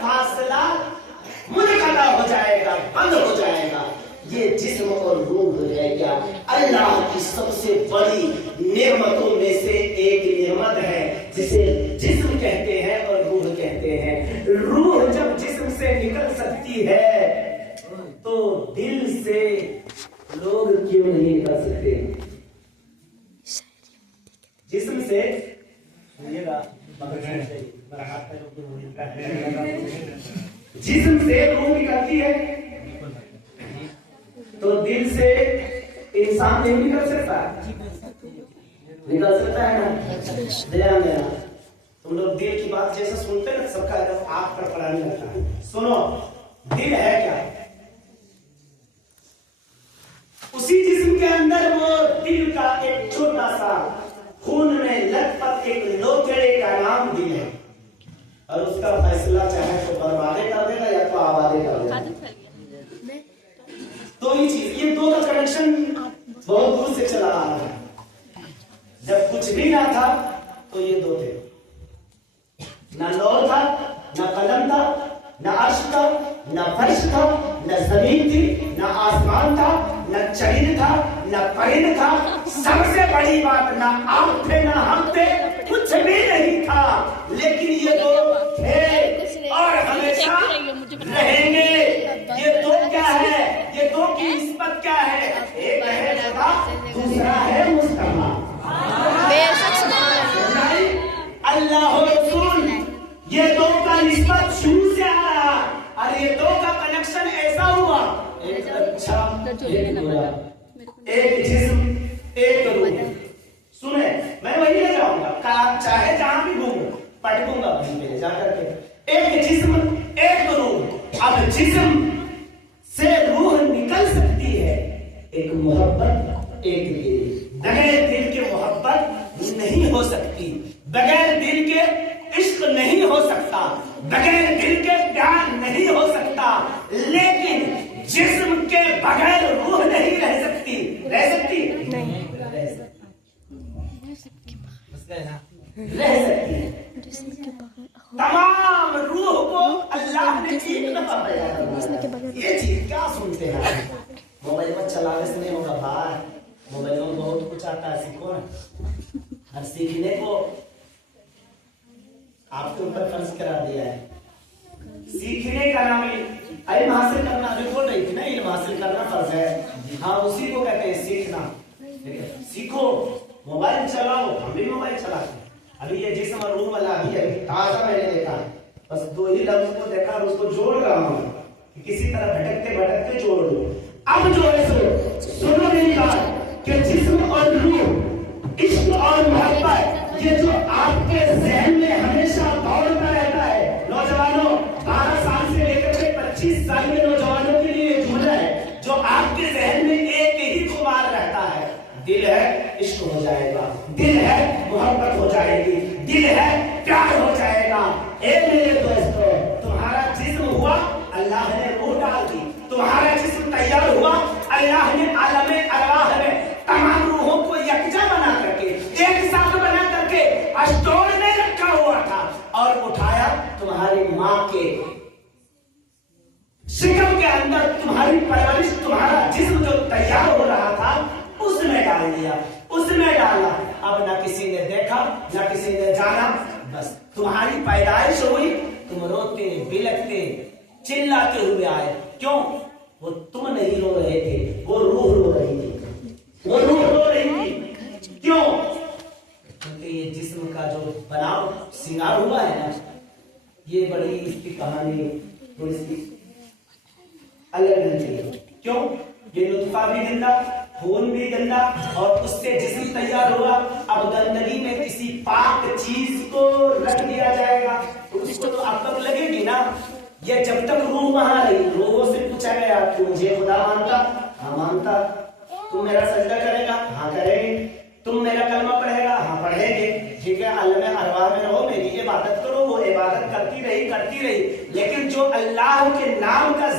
फासला मुनक़ता हो जाएगा, बंद हो जाएगा। ये जिस्म और रूह रह गया। अल्लाह की सबसे बड़ी नेमतों में से एक नेमत है जिसे जिस्म कहते हैं और रूह कहते हैं। रूह जब जिस्म से निकल सकती है तो दिल से लोग क्यों नहीं निकल सकते? जिस्म से जिस्म से रूह निकलती है तो दिल से इंसान नहीं निकल सकता? निकल सकता है ना? ध्यान देना, तुम लोग दिल की बात जैसे सुनते हैं ना सबका एकदम आंख पर पड़ाने लगता है। सुनो, दिल है क्या? उसी जिस्म के अंदर वो दिल का एक छोटा सा खून में लथपथ एक लोचड़े का नाम दिल है और उसका फैसला चाहे तो बर्बादे कर देगा या तो आबादे कर देगा। दो ही चीज, ये दो का कनेक्शन बहुत दूर से चला आ रहा है। जब कुछ भी ना था तो ये दो थे, ना लौह था, ना कलम था, ना अर्श था, ना फर्श था, ना जमीन थी, ना आसमान था, ना चरिंद था, ना परिंद था। सबसे बड़ी बात, ना आप थे ना हम थे, कुछ भी नहीं था, लेकिन ये दो थे और हमेशा रहेंगे। ये दो क्या है? ये दो की निस्बत क्या है? एक है खुदा, दूसरा है मुस्तफा। अल्लाह रसूल, ये दो का निस्बत शुरू से आ रहा और ये दो का कनेक्शन ऐसा हुआ, एक अच्छा एक बुरा, एक जिस्म एक रूह। सुने, मैं वही ले जाऊंगा, चाहे जहां भी घूमूं पटकूंगा वहीं पे जाकर के। एक जिस्म एक रूह। अब जिस्म से रूह निकल सकती है, एक मोहब्बत एक दिल। बगैर दिल के मोहब्बत नहीं हो सकती, बगैर दिल के इश्क नहीं हो सकता, बगैर दिल के प्यार नहीं हो सकता। लेकिन जिस्म के बगैर रूह नहीं रह सकती। रह सकती? नहीं रह सकती। तमाम रूह को अल्लाह ने एक दफा बनाया। ये चीज क्या सुनते हैं? मोबाइल में चलाने से नहीं होगा भाई, मोबाइल में बहुत कुछ आता है, सीखो ना। हर सीखने को आपके ऊपर फर्ज करा दिया है। सीखने का नाम इल्म हासिल करना, अभी बोल रही थी ना, इल्म हासिल करना फर्ज है। हाँ, उसी को कहते हैं सीखना। सीखो, मोबाइल चलाओ, हम भी मोबाइल चलाते हैं। अभी ये जिस्म और रूह वाला अभी ताजा मैंने देखा है, बस दो ही लफ्ज को देखा और उसको जोड़ रहा हूं कि किसी तरह भटकते भटकते जोड़ दो। अब जो है सुनो मेरी बात कि जिस्म और रूह, इश्क और मोहब्बत, ये जो आपके जहन में हमेशा दौड़ता रहता है। नौजवानों, 12 साल से लेकर के 25 साल के नौजवानों के लिए जुमला है जो आपके जहन में एक ही खुमार रहता है। दिल है इश्क हो जाएगा, दिल है मोहब्बत हो जाएगी, दिल है प्यार हो जाएगा। ए मेरे दोस्तों, तुम्हारा जिस्म हुआ, अल्लाह ने रूह डाल दी। तुम्हारा जिस्म तैयार हुआ, अल्लाह ने आलमे अरवाह में तमाम रूहों को यकजा बना करके, एक साथ बना करके स्टोर में रखा हुआ था और उठाया तुम्हारी माँ के शिकम के अंदर। तुम्हारी परवरिश, तुम्हारा जिस्म जो तैयार हो रहा था उसमें डाल दिया, उसमें डाला। अब ना किसी ने देखा ना किसी ने जाना, बस तुम्हारी पैदाइश हुई, तुम रोते बिलखते चिल्लाते हुए आए। क्यों? वो तुम नहीं रो रहे थे, वो रूह रो रही थी, वो रूह रो रही थी। क्यों? क्योंकि ये जिस्म का जो बनाव सिंगार हुआ है ना, ये बड़ी इसकी कहानी थोड़ी सी अलग है। क्यों? ये नुत्फा भी गंदा, खून भी गंदा और उससे जिस्म तैयार हुआ। अब गंदगी में किसी पाक चीज को रख दिया जाएगा, उसको तो अब तक लगेगी ना। ये जब तक रूह वहां रही, रूहों से पूछा गया कि मुझे खुदा मानता? हाँ मानता। तुम मेरा सजदा करेगा? हाँ करेंगे। तुम मेरा कलमा पढ़ेगा? हाँ पढ़ेंगे। ठीक है, आलमे अरवाह में रहो, मेरी इबादत करो। वो इबादत करती रही, लेकिन जो अल्लाह के नाम का